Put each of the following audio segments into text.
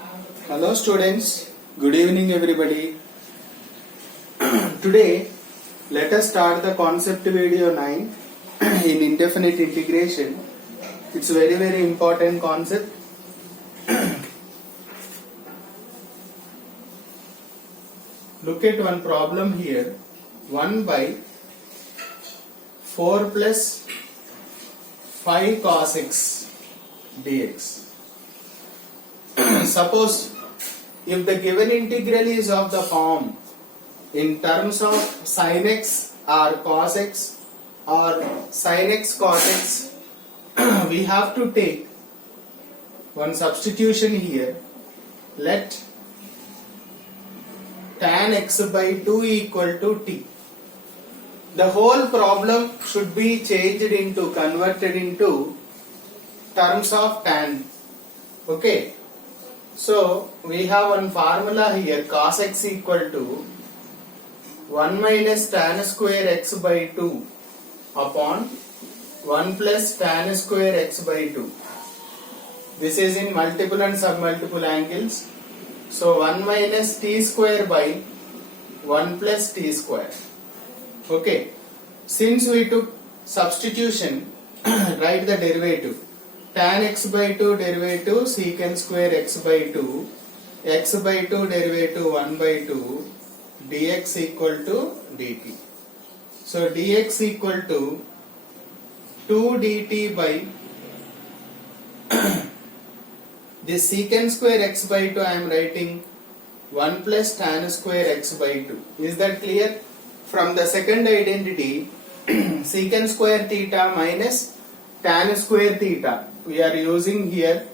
Hello students, good evening everybody. Today let us start the concept video 9 in indefinite integration. It's very important concept. Look at one problem here. 1 by 4 plus 5 cos x dx. Suppose if the given integral is of the form in terms of sin x or cos x or sin x cos x, we have to take one substitution here. Let tan x by 2 equal to t. The whole problem should be converted into terms of tan. Okay. So we have one formula here, cos x equal to 1 minus tan square x by 2 upon 1 plus tan square x by 2. This is in multiple and submultiple angles. So 1 minus t square by 1 plus t square. Okay. Since we took substitution, write the derivative. Tan x by 2 derivative secant square x by 2, x by 2 derivative 1 by 2, dx equal to dt. So dx equal to 2 dt by this secant square x by 2 I am writing 1 plus tan square x by 2. Is that clear? From the second identity, secant square theta minus tan square theta. We are using here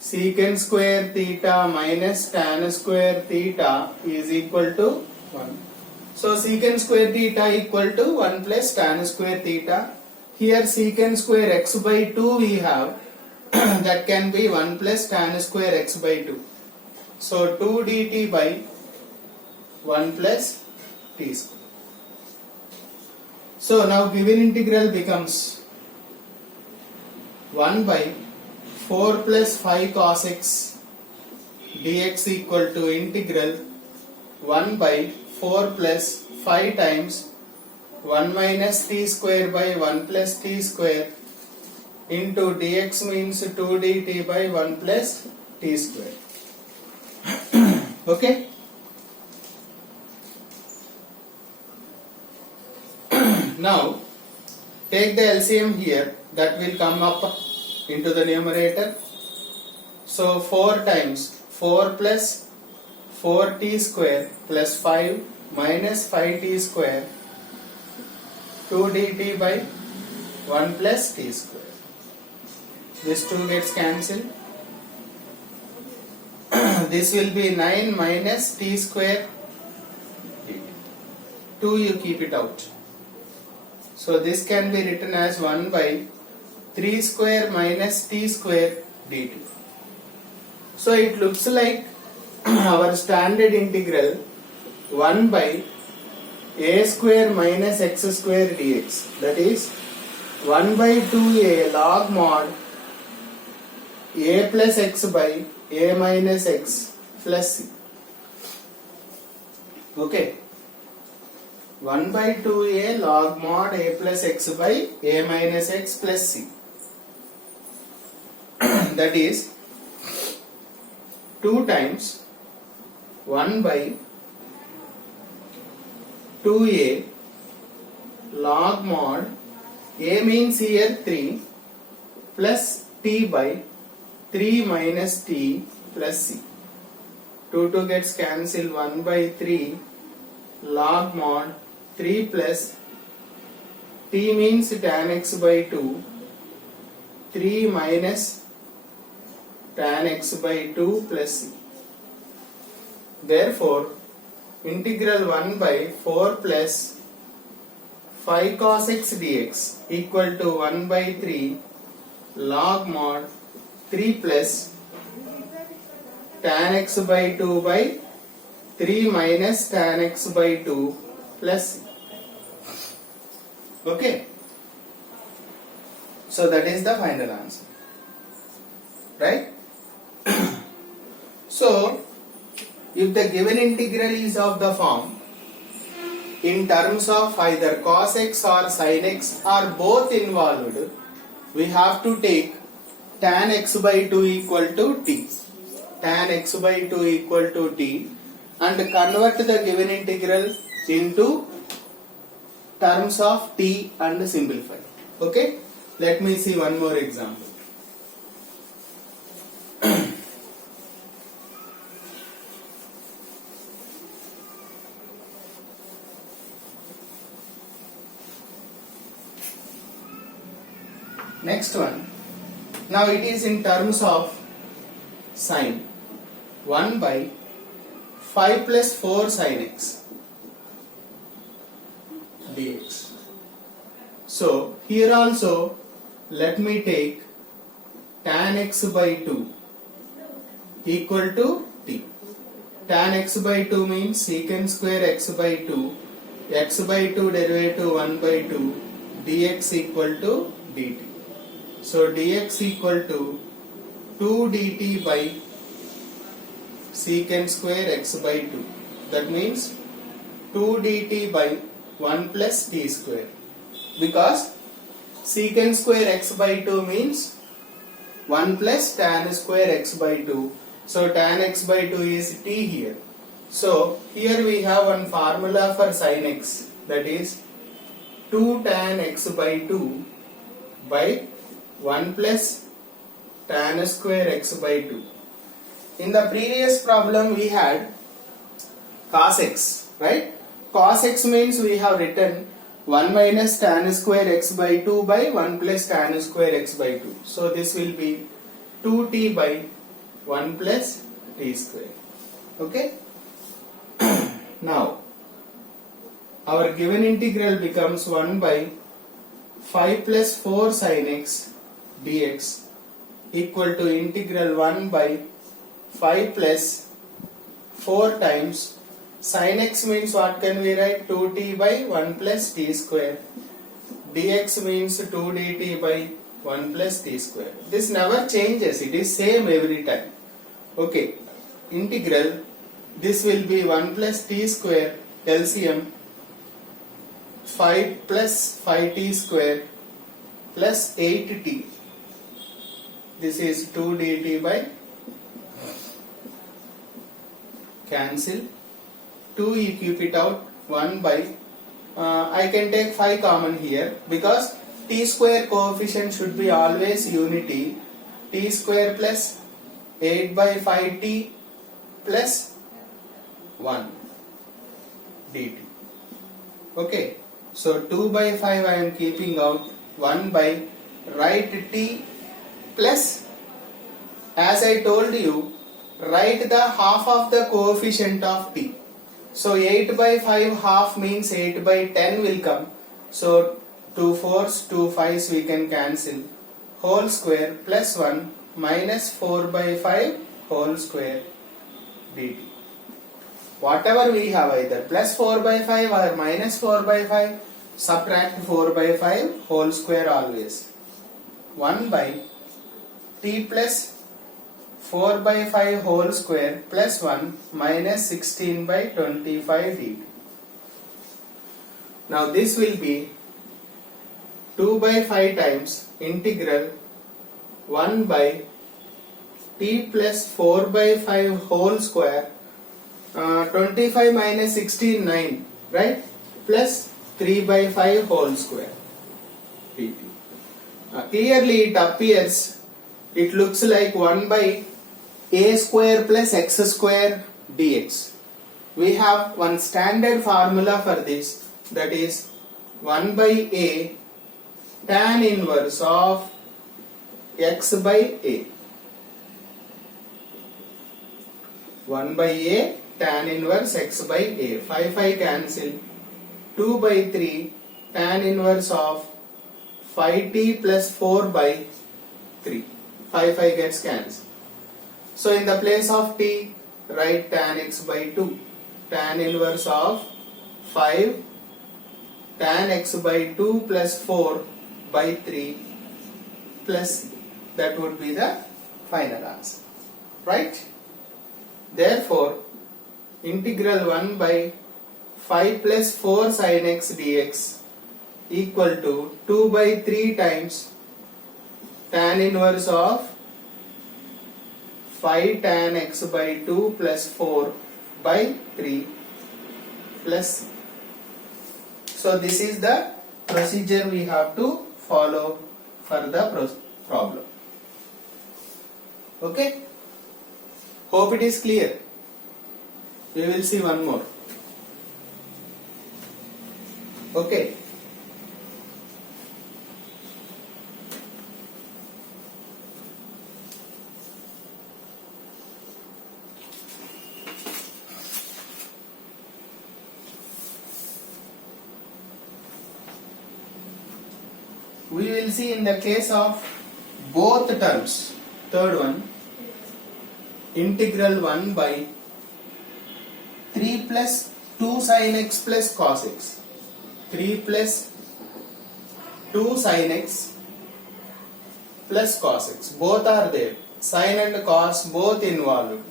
secant square theta minus tan square theta is equal to 1. So secant square theta equal to 1 plus tan square theta. Here secant square x by 2 we have that can be 1 plus tan square x by 2. So 2 dt by 1 plus t square. So now given integral becomes 1 by 4 plus 5 cos x dx equal to integral 1 by 4 plus 5 times 1 minus t square by 1 plus t square into dx means 2 dt by 1 plus t square. Okay. Now take the LCM here, that will come up into the numerator. So 4 times 4 plus 4t square plus 5 minus 5t square 2 dt by 1 plus t square. This 2 gets cancelled. This will be 9 minus t square dt. 2 you keep it out. So this can be written as 1 by 3 square minus t square dt. So it looks like our standard integral 1 by a square minus x square dx. That is 1 by 2a log mod a plus x by a minus x plus c. Okay. 1 by 2a log mod a plus x by a minus x plus c. That is 2 times 1 by 2a log mod a means here 3 plus t by 3 minus t plus c. 2 gets cancelled. 1 by 3 log mod 3 plus t means tan x by 2, 3 minus tan x by 2 plus c. Therefore, integral 1 by 4 plus 5 cos x dx equal to 1 by 3 log mod 3 plus tan x by 2 by 3 minus tan x by 2 plus c. Okay. So that is the final answer. Right? So if the given integral is of the form in terms of either cos x or sin x are both involved, we have to take tan x by 2 equal to t. Tan x by 2 equal to t, and convert the given integral into terms of t and simplify. Okay, let me see one more example. Next one. Now it is in terms of sine 1 by 5 plus 4 sin x dx. So here also let me take tan x by 2 equal to t. Tan x by 2 means secant square x by 2, x by 2 derivative 1 by 2 dx equal to dt. So dx equal to 2 dt by secant square x by 2. That means 2 dt by 1 plus t square. Because secant square x by 2 means 1 plus tan square x by 2. So tan x by 2 is t here. So here we have one formula for sin x, that is 2 tan x by 2 by 1 plus tan square x by 2. In the previous problem we had cos x, right? Cos x means we have written 1 minus tan square x by 2 by 1 plus tan square x by 2. So this will be 2t by 1 plus t square. Okay? Now our given integral becomes 1 by 5 plus 4 sin x dx equal to integral 1 by 5 plus 4 times sin x means what can we write? 2t by 1 plus t square. Dx means 2 dt by 1 plus t square. This never changes, it is same every time. Okay, integral, this will be 1 plus t square LCM 5 plus 5t square plus 8t. This is 2 dt by cancel 2, you keep it out, 1 by I can take 5 common here because t square coefficient should be always unity. T square plus 8 by 5t plus 1 dt. Okay, so 2 by 5 I am keeping out, 1 by right t plus, as I told you, write the half of the coefficient of t. So 8 by 5 half means 8 by 10 will come. So 2 4s, 2 5s we can cancel. Whole square plus 1 minus 4 by 5 whole square dt. Whatever we have, either plus 4 by 5 or minus 4 by 5, subtract 4 by 5 whole square always. 1 by t plus 4 by 5 whole square plus 1 minus 16 by 25 dt. Now this will be 2 by 5 times integral 1 by t plus 4 by 5 whole square, 25 minus 16 9, right, plus 3 by 5 whole square dt. Clearly it appears, it looks like 1 by a square plus x square dx. We have one standard formula for this, that is 1 by a tan inverse of x by a. 1 by a tan inverse x by a. 5 5 cancel. 2 by 3 tan inverse of 5t plus 4 by 3. 5 5 gets cancelled. So in the place of t, write tan x by 2. Tan inverse of 5 tan x by 2 plus 4 by 3 plus, that would be the final answer. Right? Therefore, integral 1 by 5 plus 4 sin x dx equal to 2 by 3 times tan inverse of 5 tan x by 2 plus 4 by 3 plus. So this is the procedure we have to follow for the problem. Okay? Hope it is clear. We will see one more. Okay. We will see in the case of both terms. Third one, integral 1 by 3 plus 2 sin x plus cos x. 3 plus 2 sin x plus cos x. Both are there. Sin and cos both involved.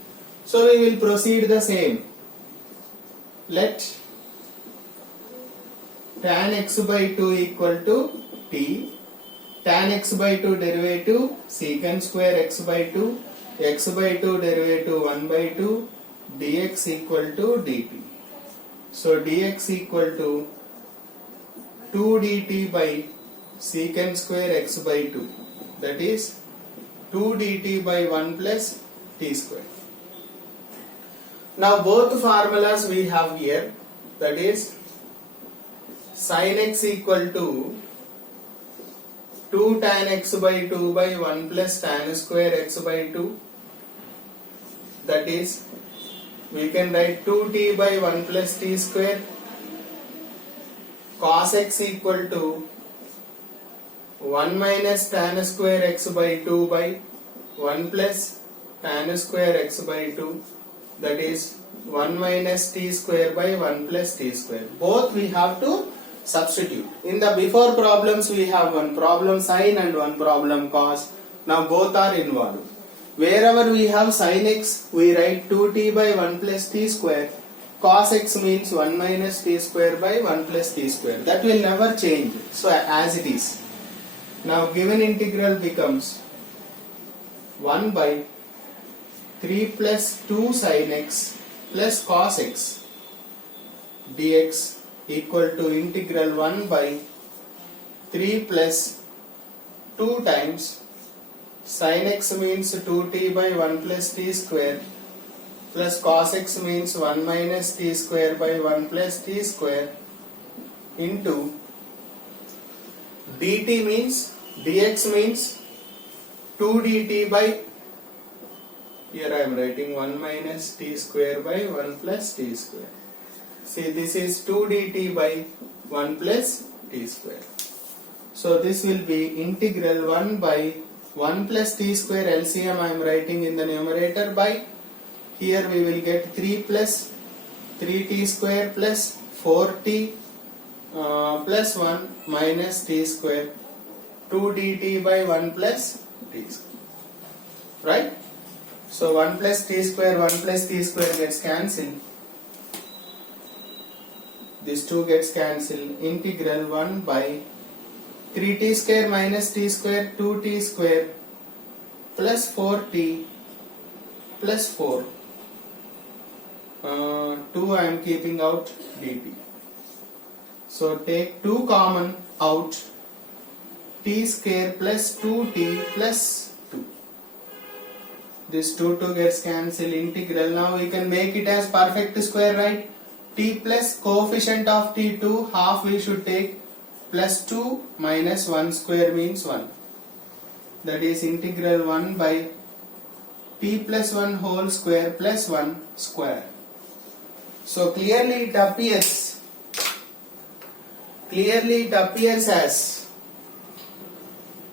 So we will proceed the same. Let tan x by 2 equal to t, tan x by 2 derivative secant square x by 2, x by 2 derivative 1 by 2, dx equal to dt. So dx equal to 2 dt by secant square x by 2, that is 2 dt by 1 plus t square. Now both formulas we have here, that is sin x equal to 2 tan x by 2 by 1 plus tan square x by 2, that is we can write 2t by 1 plus t square. Cos x equal to 1 minus tan square x by 2 by 1 plus tan square x by 2, that is 1 minus t square by 1 plus t square. Both we have to substitute. In the before problems we have one problem sin and one problem cos. Now both are involved. Wherever we have sin x, we write 2t by 1 plus t square. Cos x means 1 minus t square by 1 plus t square. That will never change. So as it is. Now given integral becomes 1 by 3 plus 2 sin x plus cos x dx equal to integral 1 by 3 plus 2 times sin x means 2t by 1 plus t square plus cos x means 1 minus t square by 1 plus t square into dt means dx means 2 dt by, here I am writing 1 minus t square by 1 plus t square. See, this is 2 dt by 1 plus t square. So this will be integral 1 by 1 plus t square LCM I am writing in the numerator by, here we will get 3 plus 3t square plus 4t plus 1 minus t square, 2 dt by 1 plus t square. Right? So 1 plus t square, 1 plus t square gets cancelled. This 2 gets cancelled. Integral 1 by 3t square minus t square, 2t square plus 4t plus 4. 2 I am keeping out dt. So take 2 common out, t square plus 2t plus 2. This 2 gets cancelled. Integral, now we can make it as perfect square, right? T plus coefficient of t2 half we should take, plus 2 minus 1 square means 1. That is integral 1 by t plus 1 whole square plus 1 square. So clearly it appears as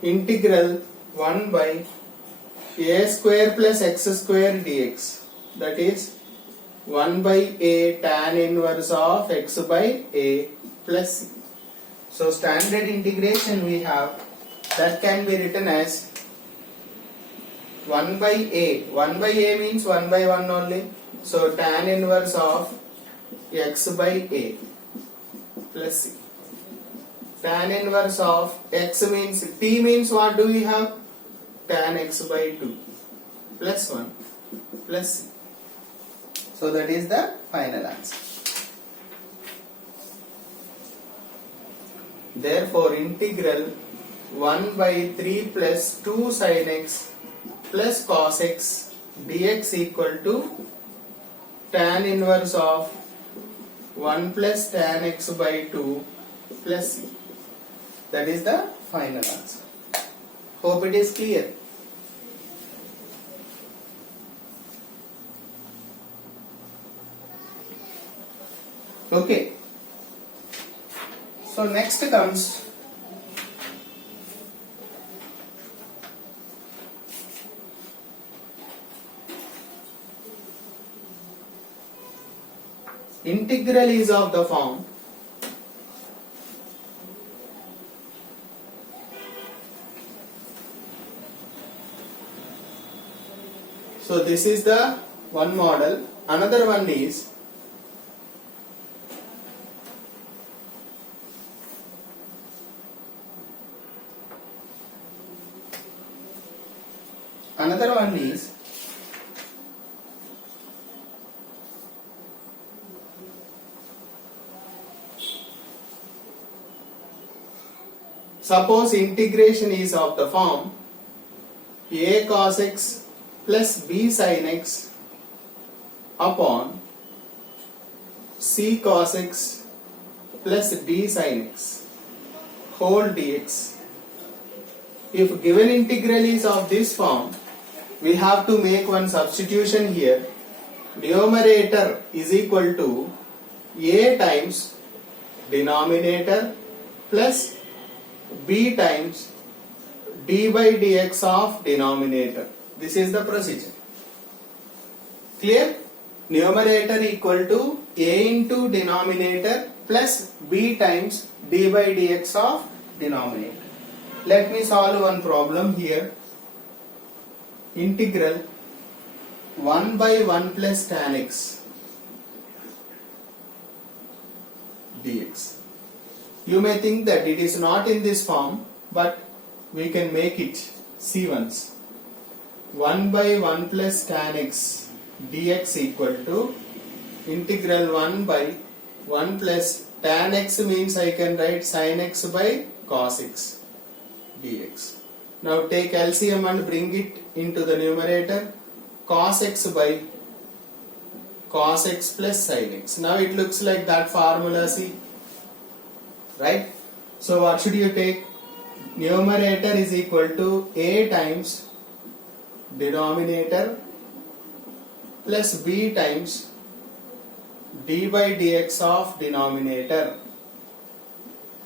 integral 1 by a square plus x square dx, that is 1 by a tan inverse of x by a plus c. So standard integration we have, that can be written as 1 by a. 1 by a means 1 by 1 only. So tan inverse of x by a plus c. Tan inverse of x means, t means what do we have? Tan x by 2 plus 1 plus c. So that is the final answer. Therefore integral 1 by 3 plus 2 sin x plus cos x dx equal to tan inverse of 1 plus tan x by 2 plus c. That is the final answer. Hope it is clear. Okay. So next comes integral is of the form so this is the one model. Another one is suppose integration is of the form a cos x plus b sin x upon c cos x plus d sin x whole dx. If given integral is of this form, we have to make one substitution here. Numerator is equal to a times denominator plus b times d by dx of denominator. This is the procedure. Clear? Numerator equal to a into denominator plus b times d by dx of denominator. Let me solve one problem here. Integral 1 by 1 plus tan x dx. You may think that it is not in this form, but we can make it. See once. 1 by 1 plus tan x dx equal to integral 1 by 1 plus tan x means I can write sin x by cos x dx. Now take LCM and bring it into the numerator. Cos x by cos x plus sin x. Now it looks like that formula, see, right? So what should you take? Numerator is equal to a times denominator plus b times d by dx of denominator,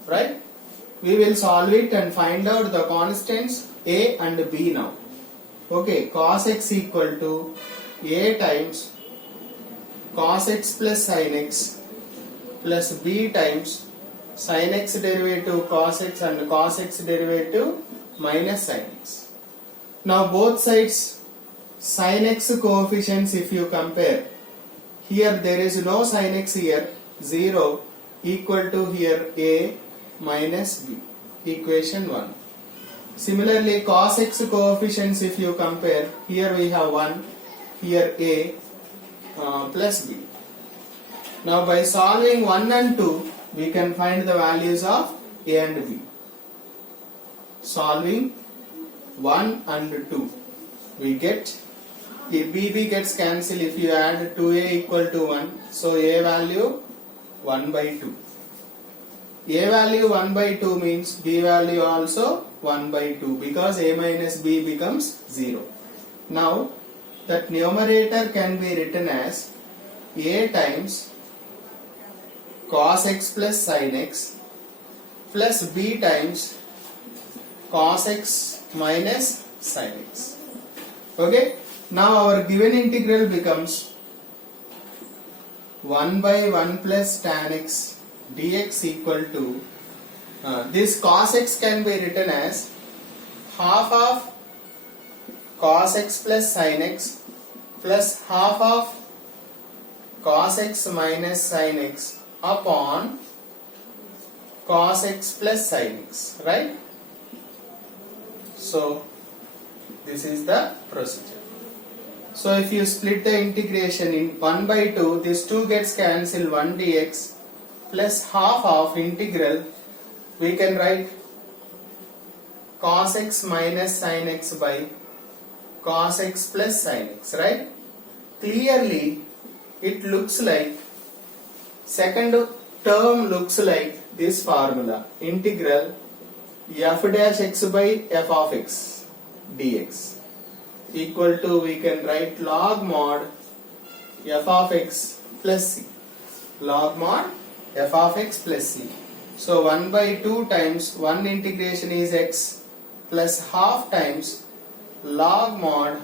right? We will solve it and find out the constants a and b now. Okay, cos x equal to a times cos x plus sin x plus b times sin x derivative cos x and cos x derivative minus sin x. Now both sides sin x coefficients if you compare, here there is no sin x here, 0 equal to here a minus b, equation 1. Similarly cos x coefficients if you compare, here we have 1, here a plus b. Now by solving 1 and 2 we can find the values of a and b. Solving 1 and 2 we get, if bb gets cancelled if you add 2a equal to 1, so a value 1 by 2. A value 1 by 2 means b value also 1 by 2 because a minus b becomes 0. Now that numerator can be written as a times cos x plus sin x plus b times cos x minus sin x. Okay, now our given integral becomes 1 by 1 plus tan x dx equal to this cos x can be written as half of cos x plus sin x plus half of cos x minus sin x upon cos x plus sin x, right? So this is the procedure. So if you split the integration in 1 by 2, this 2 gets cancelled, 1 dx plus half of integral, we can write cos x minus sin x by cos x plus sin x, right? Clearly it looks like, second term looks like this formula, integral f dash x by f of x dx equal to, we can write log mod f of x plus c, log mod f of x plus c. So 1 by 2 times 1 integration is x plus half times log mod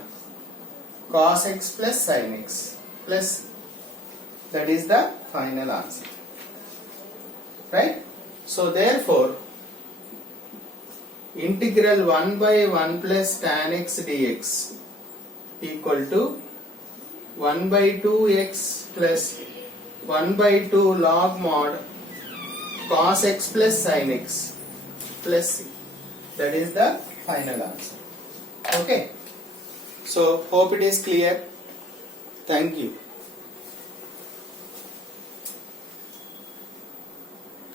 cos x plus sin x plus c. That is the final answer, right? So therefore integral 1 by 1 plus tan x dx equal to 1 by 2x plus 1 by 2 log mod cos x plus sin x plus c. That is the final answer. Okay. So hope it is clear. Thank you.